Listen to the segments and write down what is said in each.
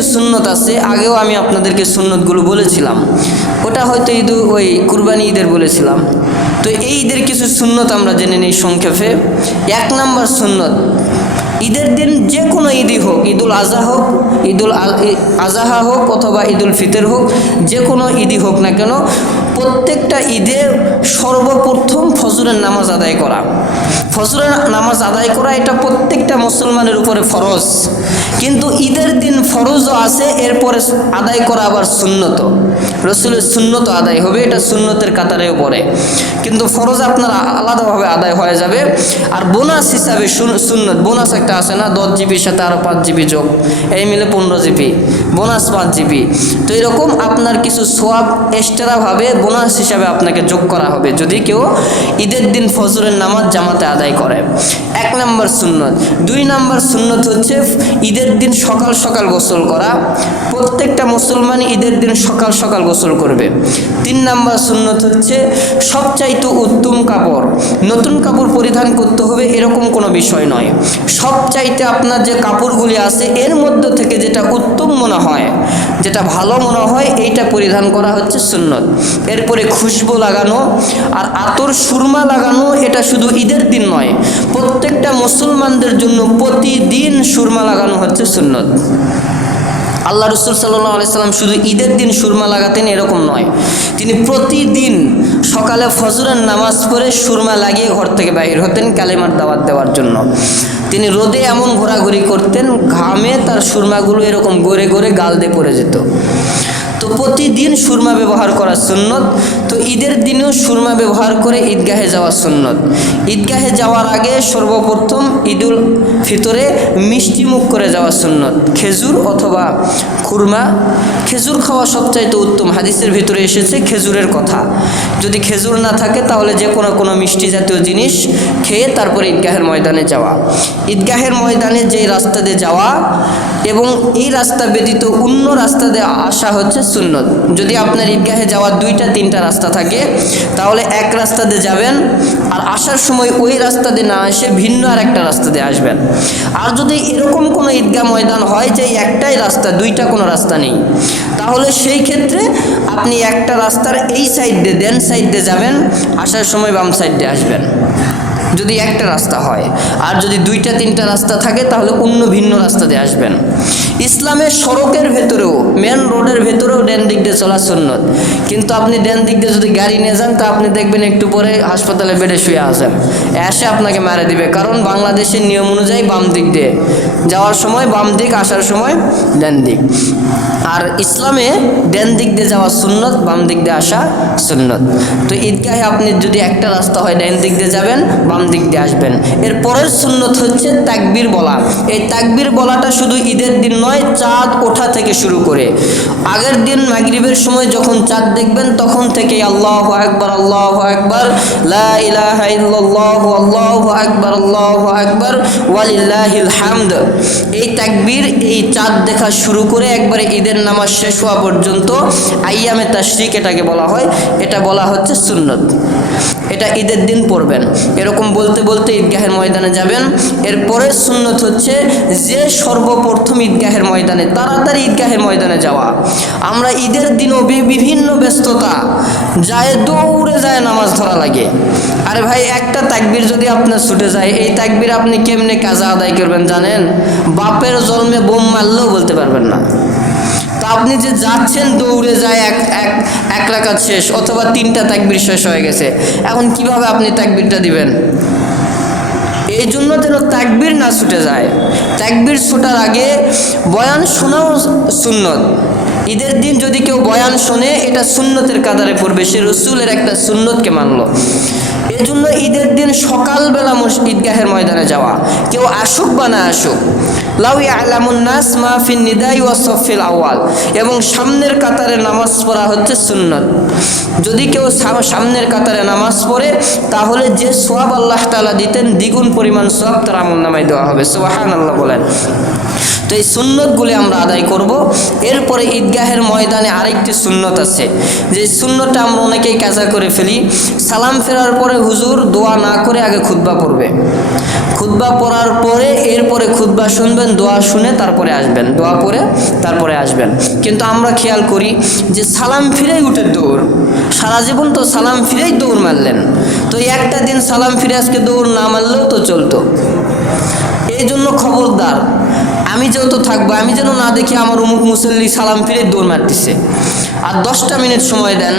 কিছু সুন্নত আছে, আগেও আমি আপনাদেরকে সুন্নতগুলো বলেছিলাম, ওটা হয়তো ওই কুরবানি ঈদের বলেছিলাম। তো এই ঈদের কিছু সুন্নত আমরা জেনে নিই সংক্ষেপে। 1 নম্বর সুন্নত, ঈদের দিন যে কোনো ঈদই হোক, ঈদুল আজহা হোক, ঈদুল আজহা হোক অথবা ঈদুল ফিতর হোক, যে কোনো ঈদই হোক না কেন, প্রত্যেকটা ঈদে সর্বপ্রথম ফজরের নামাজ আদায় করা। ফজরের নামাজ আদায় করা এটা প্রত্যেকটা মুসলমানের উপরে ফরজ, কিন্তু ঈদের দিন ফরজও আছে, এরপরে আদায় করা আবার সুন্নত, রসুলের সুন্নত আদায় হবে, এটা সুন্নতের কাতারেও পড়ে, কিন্তু ফরজ আপনার আলাদাভাবে আদায় হয়ে যাবে। আর বোনাস হিসাবে সুন্নত, বোনাস একটা আছে না, 10 জিবির সাথে আরও 5 জিবি যোগ, এই মিলে 15 জিবি, বোনাস 5 জিবি। তো এরকম আপনার কিছু সোয়াব এক্সট্রাভাবে বোনাস হিসাবে আপনাকে যোগ করা হবে যদি কেউ ঈদের দিন ফজরের নামাজ জামাতে আদায় করে। 1 নম্বর সুন্নত। 2 নম্বর সুন্নত হচ্ছে ঈদের দিন সকাল সকাল গোসল করা, প্রত্যেকটা মুসলমান ঈদের দিন সকাল সকাল গোসল করবে। 3 নম্বর সুন্নত হচ্ছে সবচাইতে উত্তম কাপড়, নতুন কাপড় পরিধান করতে হবে এরকম কোনো বিষয় নয়, সবচাইতে আপনার যে কাপড়গুলি আছে এর মধ্য থেকে যেটা উত্তম মনে হয়, যেটা ভালো মনে হয়, এইটা পরিধান করা হচ্ছে সুন্নত। এরপরে খুশবু লাগানো আর আতর সুরমা লাগানো, এটা শুধু ঈদের দিন নয়, প্রত্যেকটা মুসলমানদের জন্য প্রতিদিন সুরমা লাগানো হচ্ছে সুন্নত। আল্লাহ রসুল সাল্লাল্লাহু আলাইহি সাল্লাম শুধু ঈদের দিন সুরমা লাগাতেন এরকম নয়, তিনি প্রতিদিন সকালে ফজরের নামাজ পড়ে সুরমা লাগিয়ে ঘর থেকে বাইর হতেন কালেমার দাওয়াত দেওয়ার জন্য। তিনি রোদে এমন ঘোরাঘুরি করতেন, ঘামে তার সুরমাগুলো এরকম গড়ে গড়ে গাল দিয়ে পড়ে যেত। তো প্রতিদিন সুরমা ব্যবহার করা সুন্নত। তো ঈদের দিনেও সুরমা ব্যবহার করে ঈদগাহে যাওয়া সুন্নত। ঈদগাহে যাওয়ার আগে সর্বপ্রথম ঈদুল ফিতরে মিষ্টি মুখ করে যাওয়া সুন্নত, খেজুর অথবা খুরমা। খেজুর খাওয়া সবচাইতে উত্তম, হাদিসের ভিতরে এসেছে খেজুরের কথা। যদি খেজুর না থাকে তাহলে যে কোনো মিষ্টি জাতীয় জিনিস খেয়ে তারপরে ঈদগাহের ময়দানে যাওয়া। ঈদগাহের ময়দানে যেই রাস্তা দিয়ে যাওয়া এবং এই রাস্তা ব্যতীত অন্য রাস্তা দিয়ে আসা হচ্ছে সুন্নত। যদি আপনার ঈদগাহে যাওয়ার 2-3টা রাস্তা থাকে তাহলে এক রাস্তা দিয়ে যাবেন, আর আসার সময় ওই রাস্তা দিয়ে না এসে ভিন্ন আর একটা রাস্তা দিয়ে আসবেন। আর যদি এরকম কোনো ঈদগাহ ময়দান হয় যে একটাই রাস্তা, 2টা কোনো রাস্তা নেই, তাহলে সেই ক্ষেত্রে আপনি একটা রাস্তার এই সাইড দিয়ে দেন সাইড দিয়ে যাবেন, আসার সময় বাম সাইড দিয়ে আসবেন যদি একটা রাস্তা হয়। আর যদি 2-3টা রাস্তা থাকে তাহলে অন্য ভিন্ন রাস্তা দিয়ে আসবেন। ইসলামের সড়কের ভেতরেও, মেন রোডের ভেতরেও ডান দিক দিয়ে চলা সুন্নত, কিন্তু আপনি ডান দিক দিয়ে যদি গাড়ি নিয়ে যান তা আপনি দেখবেন একটু পরে হাসপাতালে বেডে শুয়ে আসেন, এসে আপনাকে মেরে দিবে, কারণ বাংলাদেশের নিয়ম অনুযায়ী বাম দিক দিয়ে যাওয়ার সময় বাম দিক, আসার সময় ডান দিক। আর ইসলামে ডান দিক দিয়ে যাওয়া সুন্নত, বাম দিক দিয়ে আসা সুন্নত। তো ঈদগাহে আপনি যদি একটা রাস্তা হয় ডান দিক দিয়ে যাবেন, বাম দিক দিয়ে আসবেন। এর পরের সুন্নত হচ্ছে তাকবীর বলা। এই তাকবীর বলাটা শুধু ঈদের দিন নয়, চাঁদ ওঠা থেকে শুরু করে আগের দিন মাগরিবের সময় যখন চাঁদ দেখবেন তখন থেকে আল্লাহু আকবার, আল্লাহু আকবার, লা ইলাহা ইল্লাল্লাহু, আল্লাহু আকবার, আল্লাহু আকবার, ওয়ালিল্লাহিল হামদ, এই তাকবীর, এই চাঁদ দেখা শুরু করে একবারে ঈদের নামাজ শেষ হওয়া পর্যন্ত আইয়ামে তাশরিক এটাকে বলা হয়, এটা বলা হচ্ছে সুন্নত। এটা ঈদের দিন পড়বেন। এরকম বলতে বলতে ঈদগাহের ময়দানে যাবেন। এরপরের সুন্নত হচ্ছে যে সর্বপ্রথম ঈদগাহের ময়দানে, তাড়াতাড়ি ঈদগাহের ময়দানে যাওয়া। আমরা ঈদের দিনও বিভিন্ন ব্যস্ততা যায়, দৌড়ে যায় নামাজ ধরা লাগে। আরে ভাই, একটা তাকবীর যদি আপনার ছুটে যায়, এই তাকবীর আপনি কেমনে কাজা আদায় করবেন জানেন? বাপের জন্মে বোম মারলেও বলতে পারবেন না। তো আপনি যে যাচ্ছেন দৌড়ে যায়, এক রাকাত শেষ অথবা 3টা তাকবীর শেষ হয়ে গেছে, এখন কিভাবে আপনি তাকবীরটা দিবেন? এই জন্য যেন তাকবীর না ছুটে যায়। তাকবীর ছোটার আগে বয়ান শোনাও সুন্নত। ঈদের দিন যদি কেউ বয়ান শোনে এটা সুন্নতের কাতারে পড়বে, সে রসুলের একটা সুন্নতকে মানলো। এই জন্য ঈদের দিন সকালবেলা ঈদগাহের ময়দানে যাওয়া, কেউ আসুক বা না আসুক, লাউ ইয়ালামুন নাস মা ফিন নিদাই ওয়া সফিল আউয়াল, এবং সামনের কাতারে নামাজ পড়া হচ্ছে সুন্নত। যদি কেউ সামনের কাতারে নামাজ পড়ে তাহলে যে সওয়াব আল্লাহ তাআলা দিতেন দ্বিগুণ পরিমাণ সওয়াব তার আমলনামায় দেওয়া হবে। সুবহানাল্লাহ বলেন। তো তো এই সুন্নতগুলি আমরা আদায় করব। এরপরে ঈদগাহের ময়দানে আরেকটি সুন্নত আছে, যে সুন্নতটা আমরা অনেকেই কাজা করে ফেলি। সালাম ফেরার পরে হুজুর দোয়া না করে আগে খুতবা পড়বে, খুতবা পড়ার পরে এরপরে খুতবা শুনবেন, দোয়া শুনে তারপরে আসবেন, দোয়া করে তারপরে আসবেন। কিন্তু আমরা খেয়াল করি যে সালাম ফিরেই উঠে দৌড়, সারা জীবন তো সালাম ফিরেই দৌড় মারলেন, তো একটা দিন সালাম ফিরে আজকে দৌড় না মারলেও তো চলতো। এই জন্য খবরদার, আমি যেহেতু থাকবো আমি যেন না দেখি আমার অমুক মুসল্লি সালাম ফিরে দৌড় মারতেছে। আর 10টা মিনিট সময় দেন,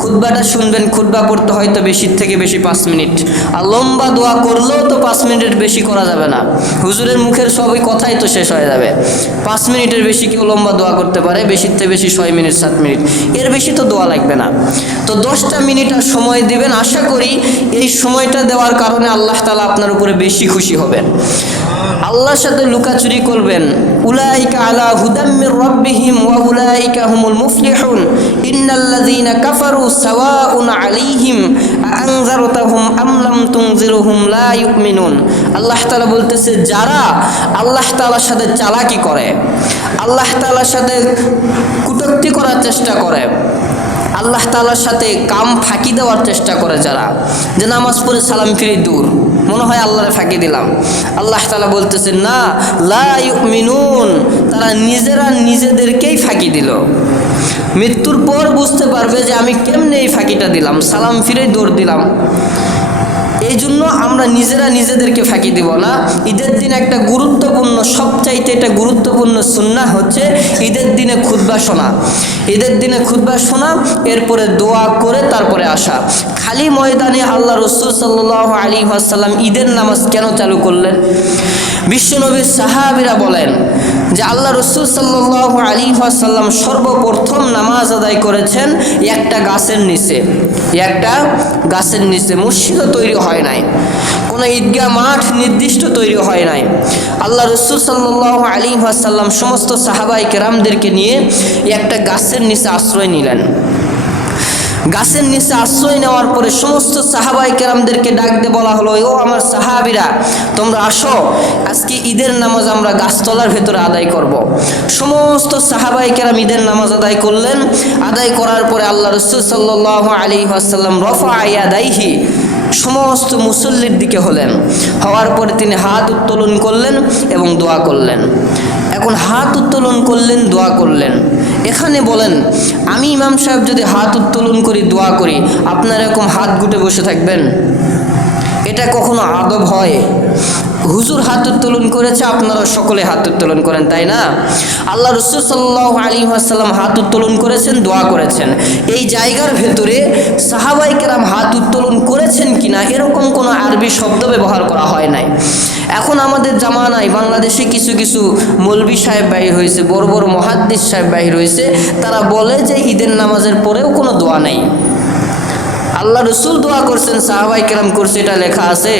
খুতবাটা শুনবেন। খুতবা পড়তে হয়তো বেশির থেকে বেশি 5 মিনিট, আর লম্বা দোয়া করলেও তো 5 মিনিটের বেশি করা যাবে না। হুজুরের মুখের সবই কথাই তো শেষ হয়ে যাবে। 5 মিনিটের বেশি কেউ লম্বা দোয়া করতে পারে, বেশির থেকে বেশি 6 মিনিট 7 মিনিট, এর বেশি তো দোয়া লাগবে না। তো 10টা মিনিট আর সময় দিবেন। আশা করি এই সময়টা দেওয়ার কারণে আল্লাহ তাআলা আপনার উপরে বেশি খুশি হবেন। আল্লাহর সাথে লুকাচুরি করবেন। উলাইকা আলা হুদাম মির রাব্বিহিম ওয়া উলাইকা হুমুল মুফলিহুন ইন্নাল্লাযীনা কাফারু সাওয়াউন আলাইহিম আনজারতাহুম আম লাম তুনজিরহুম লা ইউমিনুন। আল্লাহ তাআলা বলতেছে, যারা আল্লাহ তাআলার সাথে চালাকি করে, আল্লাহ তাআলার সাথে কটূক্তি করার চেষ্টা করে, আল্লাহ তাআলার সাথে কাম ফাঁকি দেওয়ার চেষ্টা করে, যারা যে নামাজ পড়ে সালাম ফিরে দূর, মনে হয় আল্লাহরে ফাঁকি দিলাম, আল্লাহ তাআলা বলতেছেন না, লা ইউমিনুন, তারা নিজেরা নিজেদেরকেই ফাঁকি দিল। মৃত্যুর পর বুঝতে পারবে যে আমি কেমনে এই ফাঁকিটা দিলাম, সালাম ফিরে দৌড় দিলাম। এই জন্য আমরা নিজেরা নিজেদেরকে ফাঁকি দিব না। ঈদের দিন একটা গুরুত্বপূর্ণ, সবচাইতে এটা গুরুত্বপূর্ণ সুন্নাহ হচ্ছে ঈদের দিনে খুতবা শোনা। ঈদের দিনে খুতবা শোনা, এরপরে দোয়া করে তারপরে আসা। খালি ময়দানে আল্লাহ রাসূল সাল্লাল্লাহু আলাইহি ওয়াসাল্লাম ঈদের নামাজ কেন চালু করলেন? বিশ্বনবীর সাহাবীরা বলেন যে আল্লাহ রাসূল সাল্লাল্লাহু আলাইহি ওয়াসাল্লাম সর্বপ্রথম নামাজ আদায় করেছেন একটা গাছের নিচে, একটা গাছের নিচে। মসজিদও তৈরি হয় নাই, কোনো ঈদগাহ মাঠ নির্দিষ্ট তৈরি হয় নাই। আল্লাহ রাসূল সাল্লাল্লাহু আলাইহি ওয়াসাল্লাম সমস্ত সাহাবায়ে কেরামদেরকে নিয়ে একটা গাছের নিচে আশ্রয় নিলেন। গাছের নিচে আশ্রয় নেওয়ার পরে সমস্ত সাহাবায়ে কেরামদেরকে ডাক দিয়ে বলা হলো, ও আমার সাহাবীরা, তোমরা আসো, আজকে ঈদের নামাজ আমরা গাছতলার ভেতরে আদায় করব। সমস্ত সাহাবায়ে কেরাম ঈদের নামাজ আদায় করলেন। আদায় করার পরে আল্লাহ রাসূল সাল্লাল্লাহু আলাইহি ওয়াসাল্লাম রফা ইয়াদাইহি, সমস্ত মুসল্লির দিকে হলেন। হওয়ার পরে তিনি হাত উত্তোলন করলেন এবং দোয়া করলেন। এখন হাত উত্তোলন করলেন, দোয়া করলেন। এখানে বলেন, আমি ইমাম সাহেব যদি হাত উত্তোলন করি, দোয়া করি, আপনারা এরকম হাত গুটে বসে থাকবেন? এটা কখনো আদব হয়? হুজুর হাত উত্তোলন করেছে, আপনারা সকলে হাত উত্তোলন করেন, তাই না? আল্লাহ রাসূল সাল্লাল্লাহু আলাইহি ওয়াসাল্লাম হাত উত্তোলন করেছেন, দোয়া করেছেন। এই জায়গার ভেতরে সাহাবায়ে কেরাম হাত উত্তোলন করেছেন কিনা এরকম কোনো আরবি শব্দ ব্যবহার করা হয় নাই। এখন আমাদের জামানায় বাংলাদেশে কিছু কিছু মৌলভী সাহেব বাহির হয়েছে, বড় বড় মুহাদ্দিস সাহেব বাহির হয়েছে, তারা বলে যে ঈদের নামাজের পরেও কোনো দোয়া নেই। আল্লাহ রাসূল দোয়া করছেন, সাহাবায়ে কেরাম করছে, এটা লেখা আছে।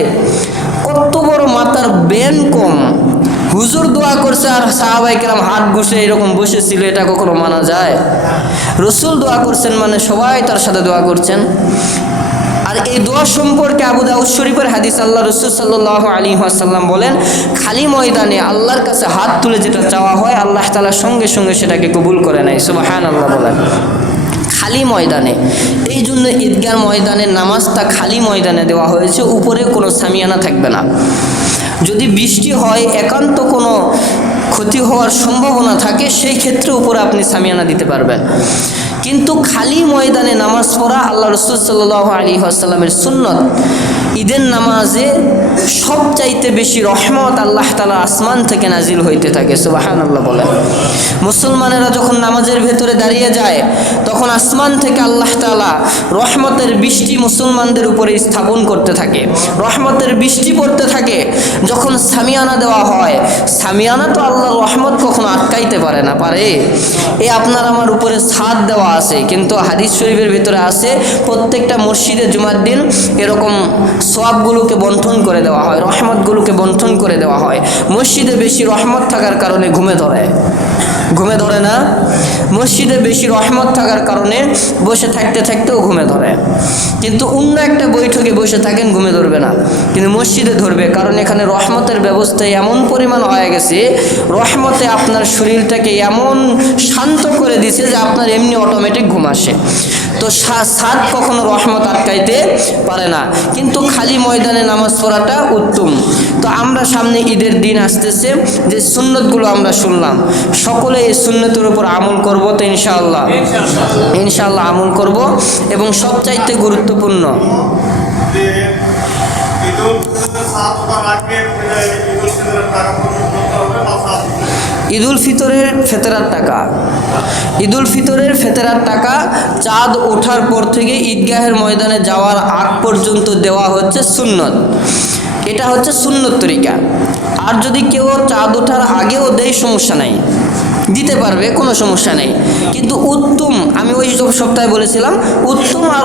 কত বড় মাথার বেন কম! হুজুর দোয়া করছে আর সাহাবায়ে কেরাম হাত ঘষে এরকম বসেছিল, এটা কখনো মানা যায়? রাসূল দোয়া করছেন মানে সবাই তার সাথে দোয়া করছেন। আর এই দোয়া সম্পর্কে আবু দাউদ শরীফের হাদিস, আল্লাহ রাসূল সাল্লাল্লাহু আলাইহি ওয়াসাল্লাম বলেন, খালি ময়দানে আল্লাহর কাছে হাত তুলে যেটা চাওয়া হয়, আল্লাহ তাআলা সঙ্গে সঙ্গে সেটাকে কবুল করে নেয়। সুবহানাল্লাহ বলেন। খালি ময়দানে, এই জন্য ঈদগাহ ময়দানের নামাজটা খালি ময়দানে দেওয়া হয়েছে, উপরে কোনো সামিয়ানা থাকবে না। যদি বৃষ্টি হয়, একান্ত কোনো ক্ষতি হওয়ার সম্ভাবনা থাকে, সেই ক্ষেত্রে উপরে আপনি সামিয়ানা দিতে পারবেন। কিন্তু খালি ময়দানে নামাজ পড়া আল্লাহ রাসূল সাল্লাল্লাহু আলাইহি ওয়াসাল্লামের সুন্নত। ঈদের নামাজে সবচাইতে বেশি রহমত আল্লাহ তাআলা আসমান থেকে নাজিল হইতে থাকে। সুবহানাল্লাহ বলেন। মুসলমানেরা যখন নামাজের ভেতরে দাঁড়িয়ে যায়, তখন আসমান থেকে আল্লাহ তাআলা রহমতের বৃষ্টি মুসলমানদের উপরে স্থাপন করতে থাকে, রহমতের বৃষ্টি পড়তে থাকে। যখন সামিয়ানা দেওয়া হয়, সামিয়ানা তো আল্লাহর রহমত কখনো আটকাইতে পারে না, পারে? আপনার আমার উপরে ছাদ দেওয়া আছে, কিন্তু হাদিস শরীফের ভিতরে আছে প্রত্যেকটা মসজিদে জুমার দিন এরকম সওয়াবগুলোকে বন্টন করে দেওয়া হয়, রহমতগুলোকে বন্টন করে দেওয়া হয়। মসজিদে বেশি রহমত থাকার কারণে ঘুমে ধরে না? মসজিদে বেশি রহমত থাকার কারণে বসে থাকতে থাকতেও ঘুমে ধরে, কিন্তু অন্য একটা বৈঠকে বসে থাকেন ঘুমে ধরবে না, কিন্তু মসজিদে ধরবে, কারণ এখানে রহমতের ব্যবস্থা এমন পরিমাণ হয়ে গেছে, রহমতে আপনার শরীরটাকে এমন শান্ত করে দিছে যে আপনার এমনি অটোমেটিক ঘুম আসে। তো সাদ কখনো রহমত আটকাইতে পারে না, কিন্তু খালি ময়দানে নামাজ পড়াটা উত্তম। তো আমরা সামনে ঈদের দিন আসতেছে, যে সুন্নতগুলো আমরা শুনলাম, সকলে এই সুন্নতের উপর আমল করব তো ইনশাআল্লাহ আমল করব। এবং সবচাইতে গুরুত্বপূর্ণ ঈদুল ফিতরের ফেতরার টাকা চাঁদ ওঠার পর থেকে ঈদগাহের ময়দানে যাওয়ার আগ পর্যন্ত দেওয়া হচ্ছে সুন্নত। এটা হচ্ছে সুন্নত তরিকা। আর যদি কেউ চাঁদ ওঠার আগেও দেয় সমস্যা নাই, দিতে পারবে, কোনো সমস্যা নেই। কিন্তু উত্তম, আমি ওই সপ্তাহে বলেছিলাম, উত্তম আর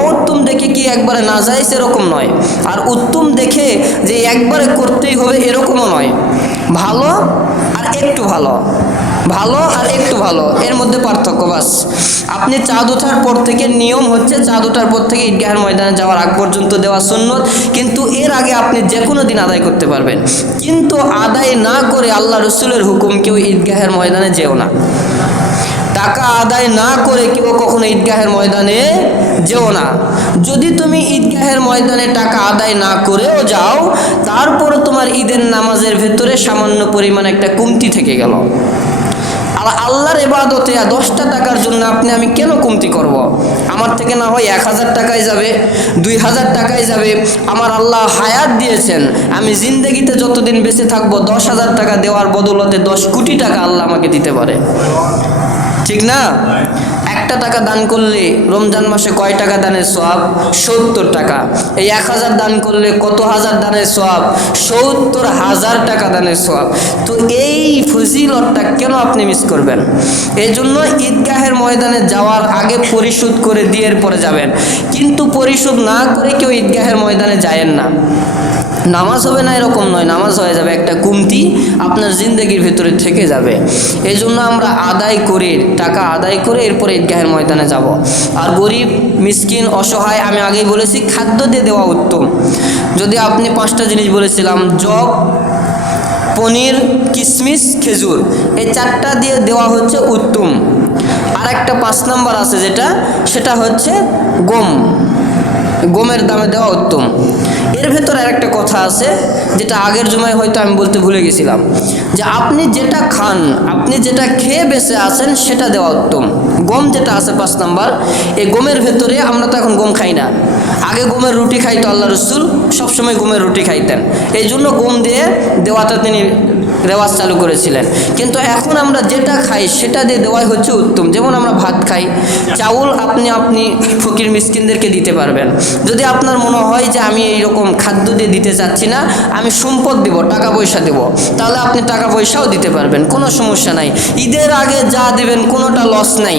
অউত্তম দেখে কি একবারে না যায় সেরকম নয়, আর উত্তম দেখে যে একবারে করতেই হবে এরকমও নয়। ভালো আর একটু ভালো, এর মধ্যে পার্থক্য বাস। আপনি চাঁদ ওঠার পর থেকে, নিয়ম হচ্ছে চাঁদ ওঠার পর থেকে ঈদগাহের ময়দানে যাওয়ার আগ পর্যন্ত দেওয়া সুন্নত, কিন্তু এর আগে আপনি যে কোনো দিন আদায় করতে পারবেন। কিন্তু আদায় না করে আল্লাহ রসুলের হুকুম, কেউ ঈদগাহের ময়দানে যেও না। টাকা আদায় না করে কেউ কখনো ঈদগাহের ময়দানে যেও না। যদি তুমি ঈদগাহের ময়দানে টাকা আদায় না করেও যাও, তারপরে তোমার ঈদের নামাজের ভেতরে সামান্য পরিমাণ একটা কমতি থেকে গেল। আল্লাহর ইবাদতে 10টা টাকার জন্য আমি কেন কমতি করব? আমার থেকে না হয় 1000 টাকায় যাবে, 2000 টাকায় যাবে। আমার আল্লাহ হায়াত দিয়েছেন, আমি জিন্দেগিতে যতদিন বেঁচে থাকবো 10,000 টাকা দেওয়ার বদলতে 10 কোটি টাকা আল্লাহ আমাকে দিতে পারে, ঠিক না? একটা টাকা দান করলে রমজান মাসে কয় টাকা দানের সওয়াব? 70 টাকা। এই 1000 দান করলে কত হাজার দানের সওয়াব? 70,000 টাকা দানের সওয়াব। তো এই ফজিলতটা কেন আপনি মিস করবেন? এই জন্য ঈদগাহের ময়দানে যাওয়ার আগে পরিশোধ করে দিয়ে পরে যাবেন, কিন্তু পরিশোধ না করে কেউ ঈদগাহের ময়দানে যায়েন না। নামাজ হবে না এরকম নয়, নামাজ হয়ে যাবে, একটা কমতি আপনার জিন্দগির ভিতরে থেকে যাবে। এই জন্য আমরা টাকা আদায় করে এরপরে ঈদগাহের ময়দানে যাব। আর গরিব, মিসকিন, অসহায়, আমি আগেই বলেছি খাদ্য দিয়ে দেওয়া উত্তম। যদি আপনি 5টা জিনিস বলেছিলাম, জব, পনির, কিশমিশ, খেজুর, এই 4টা দিয়ে দেওয়া হচ্ছে উত্তম। আর একটা 5 নাম্বার আছে সেটা হচ্ছে গমের দামে দেওয়া উত্তম। এর ভেতরে আরেকটা কথা আছে, যেটা আগের জুমায় হয়তো আমি বলতে ভুলে গেছিলাম, যে আপনি যেটা খান, আপনি যেটা খেয়ে বেঁচে আছেন সেটা দেওয়া উত্তম। গম যেটা আছে 5 নাম্বার, এই গমের ভেতরে আমরা তো এখন গম খাই না, আগে গমের রুটি খাইতো আল্লাহ রসুল, সবসময় গমের রুটি খাইতেন, এই জন্য গম দিয়ে দেওয়াটা তিনি রেওয়াজ চালু করেছিলেন। কিন্তু এখন আমরা যেটা খাই সেটা দিয়ে দেওয়াই হচ্ছে উত্তম। যেমন আমরা ভাত খাই, চাউল আপনি ফকির মিসকিনদেরকে দিতে পারবেন। যদি আপনার মনে হয় যে আমি এইরকম খাদ্য দিয়ে দিতে চাচ্ছি না, আমি সম্পদ দেব, টাকা পয়সা দেব, তাহলে আপনি টাকা পয়সাও দিতে পারবেন, কোনো সমস্যা নাই। ঈদের আগে যা দেবেন কোনোটা লস নাই।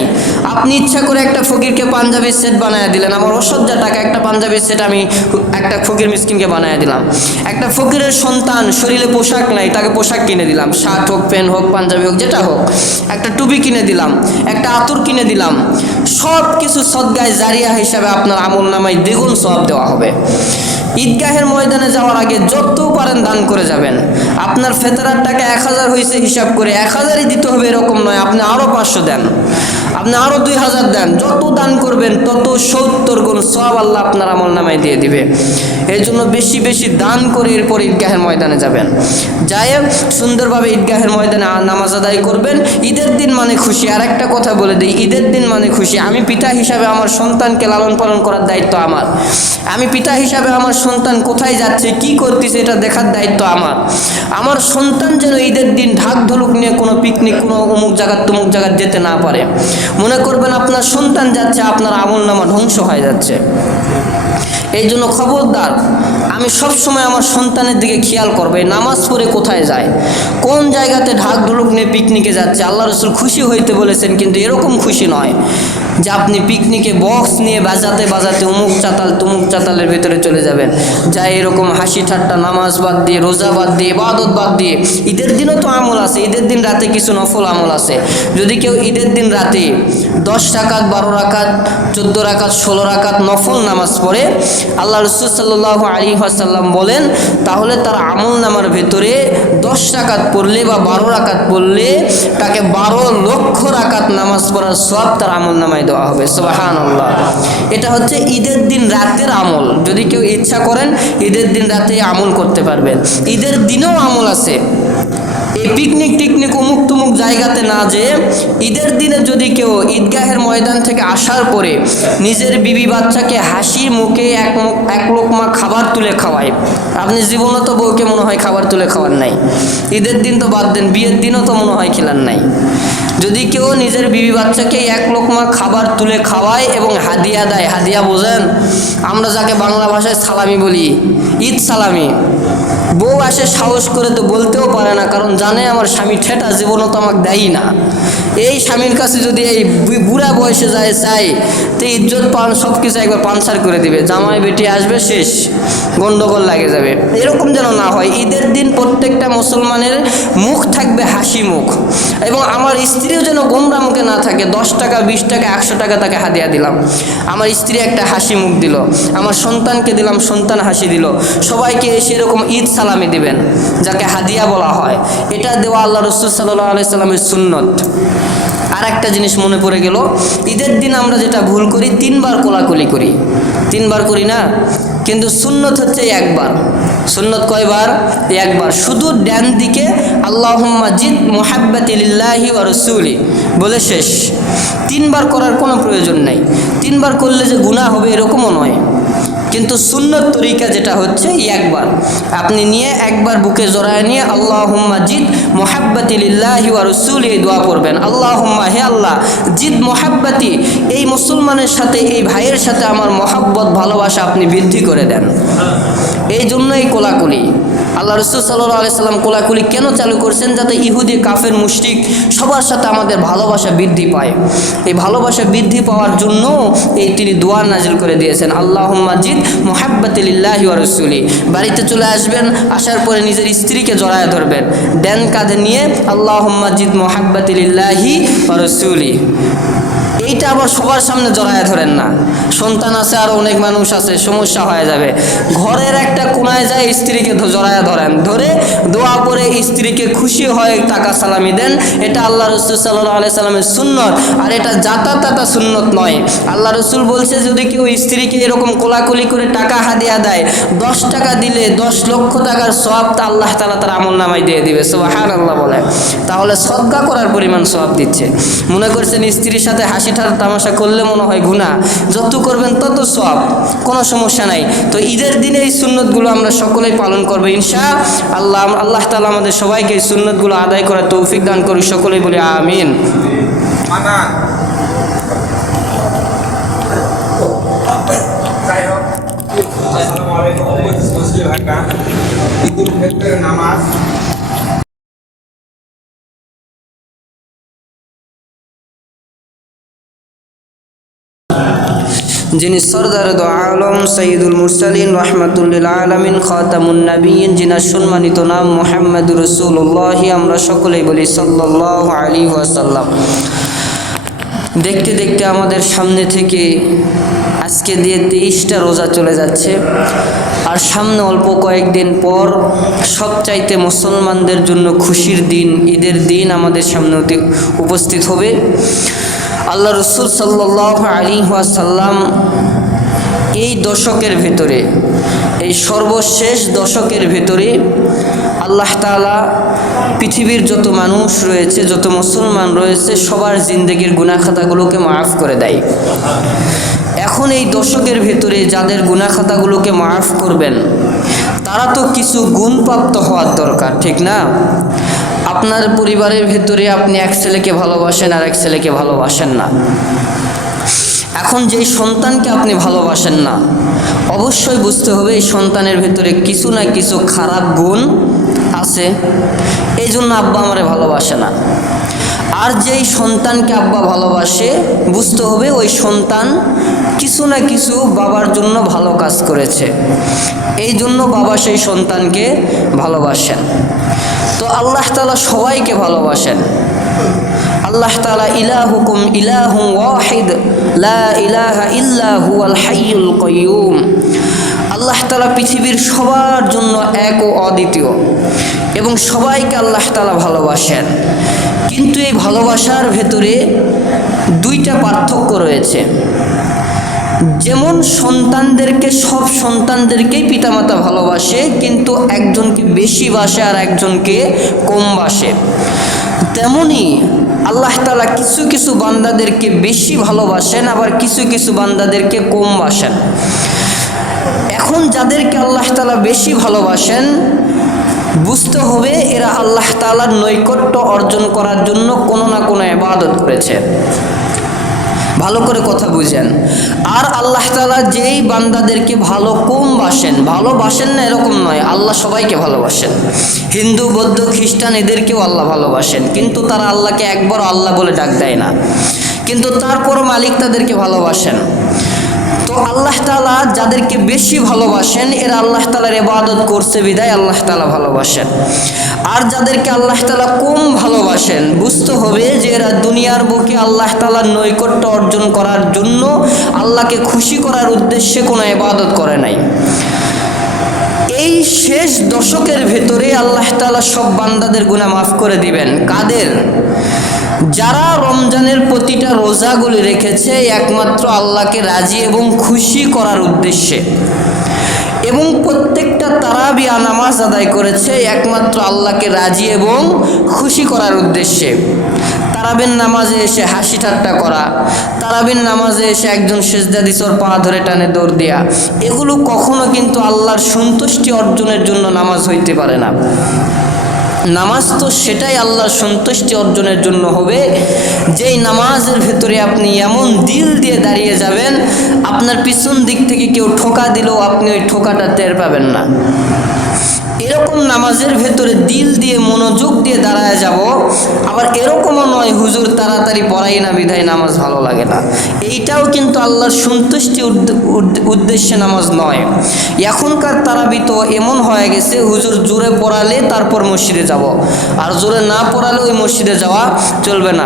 আপনি ইচ্ছা করে একটা ফকিরকে পাঞ্জাবির সেট বানিয়ে দিলেন, আমার অসহ্য টাকা একটা পাঞ্জাবির সেট আমি একটা ফকির মিসকিনকে বানিয়ে দিলাম। একটা ফকিরের সন্তান, শরীরে পোশাক নাই, তাকে পোশাক কিনে দিলাম, শার্ট হোক, প্যান্ট হোক, পাঞ্জাবি হোক, যেটা হোক, একটা টুপি কিনে দিলাম, একটা আতর কিনে দিলাম, সব কিছু সদগায়ে জারিয়া হিসাবে আপনার আমল নামায় দ্বিগুণ সওয়াব দেওয়া হবে। ঈদগাহের ময়দানে যাওয়ার আগে যত পারেন দান করে যাবেন। আপনার ফেতরার টাকা 1000 হয়েছে হিসাব করে 1000ই দিতে হবে এরকম নয়, আপনি আরও 500 দেন, আপনি আরও 2000 দেন, যত দান করবেন তত 70 গুণ সওয়াব আল্লাহ আপনার আমল নামায় দিয়ে দিবে। এই জন্য বেশি বেশি দান করে এরপর ঈদগাহের ময়দানে যাবেন, যায় সুন্দরভাবে ঈদগাহের ময়দানে নামাজ আদায় করবেন। ঈদের দিন মানে খুশি। আর একটা কথা বলে দিই, ঈদের দিন মানে খুশি। আমি পিতা হিসাবে আমার সন্তানকে লালন পালন করার দায়িত্ব আমার। আমি পিতা হিসাবে আমার সন্তান কোথায় যাচ্ছে, কি করতেছে, এটা দেখার দায়িত্ব আমার। আমার সন্তান যেন ঈদের দিন ঢাক ঢোলক নিয়ে কোনো পিকনিক, কোনো অমুক জায়গার তমুক জায়গায় যেতে না পারে। মনে করবেন আপনার সন্তান যাচ্ছে, আপনার আমল নামা ধ্বংস হয়ে যাচ্ছে। এই জন্য খবরদার, আমি সব সময় আমার সন্তানের দিকে খেয়াল করবো নামাজ পড়ে কোথায় যায়, কোন জায়গাতে ঢাক ঢোলক নিয়ে পিকনিকে যাচ্ছে। আল্লাহ রসুল খুশি হইতে বলেছেন, কিন্তু এরকম খুশি নয় যে আপনি পিকনিকে বক্স নিয়ে বাজাতে বাজাতে অমুক চাতাল তুমুক চাতালের ভেতরে চলে যাবেন, যা এরকম হাসি ঠাট্টা, নামাজ বাদ দিয়ে, রোজা বাদ দিয়ে, ইবাদত বাদ দিয়ে। ঈদের দিনও তো আমল আছে, ঈদের দিন রাতে কিছু নফল আমল আছে। যদি কেউ ঈদের দিন রাতে 10 রাকাত, 12 রাকাত, 14 রাকাত, 16 রাকাত নফল নামাজ পড়ে, আল্লাহ রসুল সাল্লাল্লাহু আলাইহি ওয়াসাল্লাম বলেন, তাহলে তার আমল নামার ভেতরে 10 রাকাত পড়লে বা 12 রাকাত পড়লে তাকে 12 লক্ষ রাকাত নামাজ পড়ার সওয়াব তার আমল নামায় দেওয়া হবে। সুবহানাল্লাহ। এটা হচ্ছে ঈদের দিন রাতের আমল। যদি কেউ ইচ্ছা করেন ঈদের দিন রাতে আমল করতে পারবেন। ঈদের দিনেও আমল আছে। এই পিকনিক টিকনিক অমুক তুমুক জায়গাতে না যেয়ে ঈদের দিনে যদি কেউ ঈদগাহের ময়দান থেকে আসার পরে নিজের বিবি বাচ্চাকে হাসি মুখে এক লোকমা খাবার তুলে খাওয়ায়। আপনি জীবনে তো বউকে মনে হয় খাবার তুলে খাওয়ার নাই, ঈদের দিন তো বাদ দেন, বিয়ের দিনও তো মনে হয় খেলার নাই। যদি কেউ নিজের বিবি বাচ্চাকে 1 লোকমা খাবার তুলে খাওয়ায় এবং হাদিয়া দেয়, হাদিয়া বোঝেন, আমরা যাকে বাংলা ভাষায় সালামি বলি, ঈদ সালামি। বউ আসে সাহস করে তো বলতেও পারে না, কারণ জানে আমার স্বামী ঠেটা, জীবনও তো আমাকে দেয়ই না। এই স্বামীর কাছে যদি এই বুড়া বয়সে যায় চাই, তো ইজ্জত পান সব কিছু একবার পানসার করে দিবে, জামাই বেটি আসবে, শেষ গন্ডগোল লাগে যাবে। এরকম যেন না হয়। ঈদের দিন প্রত্যেকটা মুসলমানের মুখ থাকবে হাসি মুখ, এবং আমার স্ত্রীও যেন গোমরা মুখে না থাকে। 10 টাকা, 20 টাকা, 100 টাকা তাকে হাদিয়া দিলাম, আমার স্ত্রী একটা হাসি মুখ দিল, আমার সন্তানকে দিলাম, সন্তান হাসি দিল। সবাইকে এসে এরকম ঈদ সালামি দিবেন, যাকে হাদিয়া বলা হয়। এটা দেওয়া আল্লাহ রসুল সাল্লাল্লাহু আলাইহি সাল্লামের সুন্নত। আর একটা জিনিস মনে পড়ে গেল, ঈদের দিন আমরা যেটা ভুল করি, 3 বার কোলাকুলি করি। 3 বার করি না, কিন্তু সুন্নত হচ্ছে 1 বার। সুন্নত কয়বার? 1 বার। শুধু ডান দিকে আল্লাহুম্মা জিদ মুহাব্বাতি লিল্লাহি ওয়া রাসূলি বলে শেষ। 3 বার করার কোনো প্রয়োজন নাই। 3 বার করলে যে গুনাহ হবে এরকমও নয়, কিন্তু সুন্নত তরিকা যেটা হচ্ছে 1 বার আপনি নিয়ে, 1 বার বুকে জড়ায় নিয়ে আল্লাহুম্মা জিদ মুহাব্বাতি লিল্লাহি ওয়া রাসূলি এই দোয়া পড়বেন। আল্লাহুম্মা, হে আল্লাহ, জিদ মুহাব্বাতি, এই মুসলমানের সাথে, এই ভাইয়ের সাথে আমার মহাব্বত ভালোবাসা আপনি বৃদ্ধি করে দেন। এই জন্যই কোলাকুলি। আল্লাহ রসুল সাল্লাল্লাহু আলাইহি সাল্লাম কোলাকুলি কেন চালু করছেন? যাতে ইহুদি, কাফের, মুশরিক সবার সাথে আমাদের ভালোবাসা বৃদ্ধি পায়। এই ভালোবাসা বৃদ্ধি পাওয়ার জন্য এই তিনি দোয়া নাজিল করে দিয়েছেন, আল্লাহুম্মা জিদ মুহাব্বাতি লিল্লাহি ওয়া রাসূলি। বাড়িতে চলে আসবেন, আসার পরে নিজের স্ত্রীকে জড়ায় ধরবেন, ডান কাঁধে নিয়ে আল্লাহুম্মা জিদ মুহাব্বাতি লিল্লাহি ওয়া রাসূলি। এইটা আবার সবার সামনে জড়ায় ধরেন না, সন্তান আছে, আরও অনেক মানুষ আছে, সমস্যা হয়ে যাবে। ঘরের একটা কোনায় যায় স্ত্রীকে জড়ায় ধরেন, ধরে দোয়া করে স্ত্রীকে খুশি হয়ে টাকা সালামি দেন। এটা আল্লাহ রসুল সাল্লাল্লাহু আলাইহি সাল্লামের সুন্নত, আর এটা যাতা তাতা সুন্নত নয়। আল্লাহ রসুল বলছে, যদি কেউ স্ত্রীকে এরকম কোলাকুলি করে টাকা হাদিয়া দেয়, 10 টাকা দিলে 10 লক্ষ টাকার সওয়াব তা আল্লাহ তাআলা তার আমল নামায় দিয়ে দিবে। সুবহানাল্লাহ বলে। তাহলে সদকা করার পরিমাণ সওয়াব দিচ্ছে। মনে করছেন স্ত্রীর সাথে হাসি তামাশা করলে মনে হয় গুনাহ, যত করবেন তত সওয়াব, কোনো সমস্যা নাই। তো ঈদের দিনে এই সুন্নতগুলো আমরা সকলেই পালন করবো ইনশাআল্লাহ। আল্লাহ তাআলা আমাদের সবাইকে এই সুন্নতগুলো আদায় করার তৌফিক দান করুন, সকলেই বলি আমিন। আসসালামু আলাইকুম। ঈদুল ফিতরের নামাজ যিনি সরদার দো আলম সঈদুল মুরসালিন রহমাতুল লিল আলামিন খাতামুন নবিয়্যিন, যিনার সম্মানিত নাম মুহাম্মদুর রাসূলুল্লাহ, আমরা সকলেই বলি সাল্লাল্লাহু আলাইহি ওয়াসাল্লাম। দেখতে দেখতে আমাদের সামনে থেকে আজকে দিয়ে 23টা রোজা চলে যাচ্ছে, আর সামনে অল্প কয়েকদিন পর সবচাইতে মুসলমানদের জন্য খুশির দিন, ঈদের দিন আমাদের সামনে উপস্থিত হবে। আল্লাহ রসুল সাল্লাল্লাহু আলাইহি ওয়াসাল্লাম এই দশকের ভেতরে, এই সর্বশেষ দশকের ভেতরে আল্লাহ তাআলা পৃথিবীর যত মানুষ রয়েছে, যত মুসলমান রয়েছে, সবার জিন্দেগির গুনাহ খাতাগুলোকে মাফ করে দেয়। এখন এই দশকের ভেতরে যাদের গুনাহ খাতাগুলোকে মাফ করবেন, তারা তো কিছু গুণপ্রাপ্ত হওয়ার দরকার, ঠিক না? আপনার পরিবারের ভেতরে আপনি এক ছেলেকে ভালোবাসেন আর এক ছেলেকে ভালোবাসেন না, এখন যেই সন্তানকে আপনি ভালোবাসেন না, অবশ্যই বুঝতে হবে এই সন্তানের ভেতরে কিছু না কিছু খারাপ গুণ আছে, এই জন্য আব্বা আমারে ভালোবাসে না। আর যেই সন্তানকে আব্বা ভালোবাসে, বুঝতে হবে ওই সন্তান কিছু না কিছু বাবার জন্য ভালো কাজ করেছে, এই জন্য বাবা সেই সন্তানকে ভালোবাসেন। তো আল্লাহ তাআলা সবাইকে ভালোবাসেন। আল্লাহ তাআলা ইলাহুকুম ইলাহুম ওয়াহিদ লা ইলাহা ইল্লা হুয়াল হাইয়ুল কাইয়ুম। আল্লাহ তাআলা পৃথিবীর সবার জন্য এক ও অদ্বিতীয় এবং সবাইকে আল্লাহ তাআলা ভালোবাসেন। কিন্তু এই ভালোবাসার ভেতরে দুইটা পার্থক্য রয়েছে। যেমন সন্তানদেরকে, সব সন্তানদেরকেই পিতামাতা ভালোবাসে, কিন্তু একজনকে বেশি বাসে আর একজনকে কম বাসে। তেমনি আল্লাহ তাআলা কিছু কিছু বান্দাদেরকে বেশি ভালোবাসেন, আবার কিছু কিছু বান্দাদেরকে কম বাসেন। এখন যাদেরকে আল্লাহ তাআলা বেশি ভালোবাসেন, বুঝতে হবে এরা আল্লাহ তাআলার নৈকট্য অর্জন করার জন্য কোনো না কোনো ইবাদত করেছে। ভালো করে কথা বুঝেন। আর আল্লাহ তাআলা যেই বান্দাদেরকে কম ভালোবাসেন না এরকম নয়, আল্লাহ সবাইকে ভালোবাসেন। হিন্দু, বৌদ্ধ, খ্রিস্টান এদেরকেও আল্লাহ ভালোবাসেন, কিন্তু তারা আল্লাহকে একবার আল্লাহ বলে ডাক দেয় না, কিন্তু তারপরও মালিক তাদেরকে ভালোবাসেন। তো আল্লাহ তাআলা যাদেরকে বেশি ভালোবাসেন এরা আল্লাহ তাআলার ইবাদত করছে বিধায় আল্লাহ তাআলা ভালোবাসেন। আর যাদেরকে আল্লাহ তাআলা কম ভালোবাসেন, বুঝতে হবে যে এরা দুনিয়ার বুকে আল্লাহ তাআলার নৈকট্য অর্জন করার জন্য, আল্লাহকে খুশি করার উদ্দেশ্যে কোনো ইবাদত করে নাই। এই শেষ দশকের ভেতরে আল্লাহ তাআলা সব বান্দাদের গুনাহ মাফ করে দিবেন। কাদের? যারা রমজানের প্রতিটা রোজাগুলি রেখেছে একমাত্র আল্লাহকে রাজি এবং খুশি করার উদ্দেশ্যে, এবং প্রত্যেকটা তারাবিয়া নামাজ আদায় করেছে একমাত্র আল্লাহকে রাজি এবং খুশি করার উদ্দেশ্যে। তারাবির নামাজে এসে হাসি ঠাট্টা করা, তারাবির নামাজে এসে একজন সেজদা দিছে ওর পা ধরে টানে দৌড় দেয়া, এগুলো কখনো কিন্তু আল্লাহর সন্তুষ্টি অর্জনের জন্য নামাজ হইতে পারে না। নামাজ তো সেটাই আল্লাহর সন্তুষ্টি অর্জনের জন্য হবে যেই নামাজের ভেতরে আপনি এমন দিল দিয়ে দাঁড়িয়ে যাবেন, আপনার পিছন দিক থেকে কেউ ঠোকা দিলেও আপনি ওই ঠোকাটা টের পাবেন না। এরকম নামাজের ভেতরে দিল দিয়ে মনোযোগ দিয়ে দাঁড়ায় যাব। আবার এরকমও নয় হুজুর তাড়াতাড়ি পড়াই না বিধায় নামাজ ভালো লাগে না, এইটাও কিন্তু আল্লাহর সন্তুষ্টি উদ্দেশ্যে নামাজ নয়। এখনকার তারাবি তো এমন হয়ে গেছে, হুজুর জোরে পড়ালে তারপর মসজিদে যাব, আর জোরে না পড়ালে ওই মসজিদে যাওয়া চলবে না।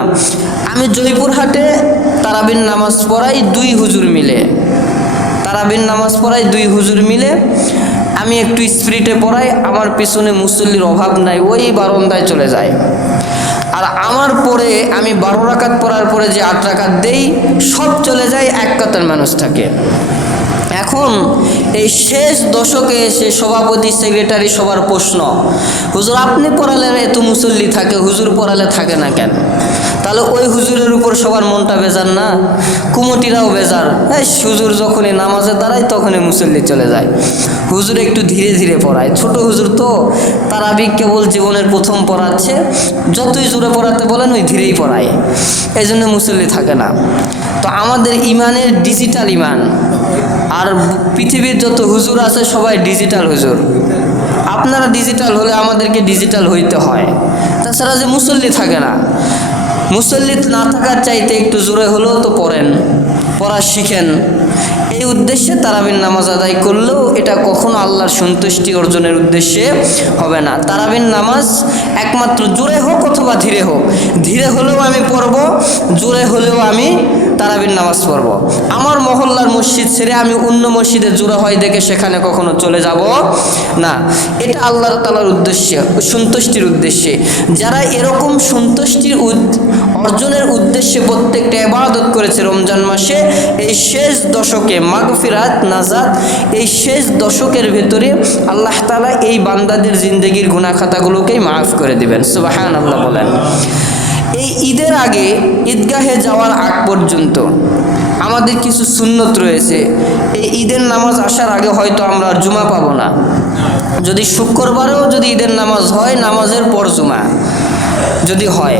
আমি জয়পুরহাটে তারাবির নামাজ পড়াই দুই হুজুর মিলে, তারাবির নামাজ পড়াই দুই হুজুর মিলে। আমি একটু স্পিরিটে পড়াই, আমার পিছনে মুসল্লির অভাব নাই, ওই বারান্দায় চলে যায়। আর আমার পরে আমি 12 রাকাত পড়ার পরে যে 8 রাকাত দেই, সব চলে যায় এক কাতার মানুষ থাকে। এখন এই শেষ দশকে এসে সভাপতি, সেক্রেটারি সবার প্রশ্ন, হুজুর আপনি পড়ালে এত মুসল্লি থাকে, হুজুর পড়ালে থাকে না কেন? তাহলে ওই হুজুরের উপর সবার মনটা বেজার না? কুমটিরাও বেজার, হুজুর যখনই নামাজে দাঁড়ায় তখনই মুসল্লি চলে যায়। হুজুর একটু ধীরে ধীরে পড়ায়, ছোট হুজুর তো, তারাবি কেবল জীবনের প্রথম পড়াচ্ছে, যতই জোরে পড়াতে বলেন ওই ধীরেই পড়ায়, এই জন্য মুসল্লি থাকে না। তো আমাদের ইমানের ডিজিটাল ইমান, আর পৃথিবীর যত হুজুর আছে সবাই ডিজিটাল হুজুর। আপনারা ডিজিটাল হলে আমাদেরকে ডিজিটাল হইতে হয়, তাছাড়া যে মুসল্লি থাকে না। মুসল্লি না থাকার চাইতে একটু জোরে হলেও তো পড়েন, পড়া শিখেন। এই উদ্দেশ্যে তারাবির নামাজ আদায় করলেও এটা কখনো আল্লাহর সন্তুষ্টি অর্জনের উদ্দেশ্যে হবে না। তারাবির নামাজ একমাত্র জোরে হোক অথবা ধীরে হোক, ধীরে হলেও আমি পড়ব, জোরে হলেও আমি তারাবির নামাজ পড়ব। আমার মহল্লার মসজিদ ছেড়ে আমি অন্য মসজিদে জোরে হয় দেখে সেখানে কখনো চলে যাব না। এটা আল্লাহ তাআলার উদ্দেশ্যে, সন্তুষ্টির উদ্দেশ্যে। যারা এরকম সন্তুষ্টির অর্জনের উদ্দেশ্যে প্রত্যেকটা ইবাদত করেছে রমজান মাসে, এই শেষ দশকে মাগফিরাত, নাজাত, এই শেষ দশকের ভেতরে আল্লাহ তাআলা এই বান্দাদের জিন্দেগির গুনাহ খাতাগুলোকেই মাফ করে দিবেন। সুবহানাল্লাহ বলেন। এই ঈদের আগে, ঈদগাহে যাওয়ার আগ পর্যন্ত আমাদের কিছু সুন্নত রয়েছে। এই ঈদের নামাজ আসার আগে হয়তো আমরা জুমা পাবো না, যদি শুক্রবারেও যদি ঈদের নামাজ হয়, নামাজের পর জুমা যদি হয়,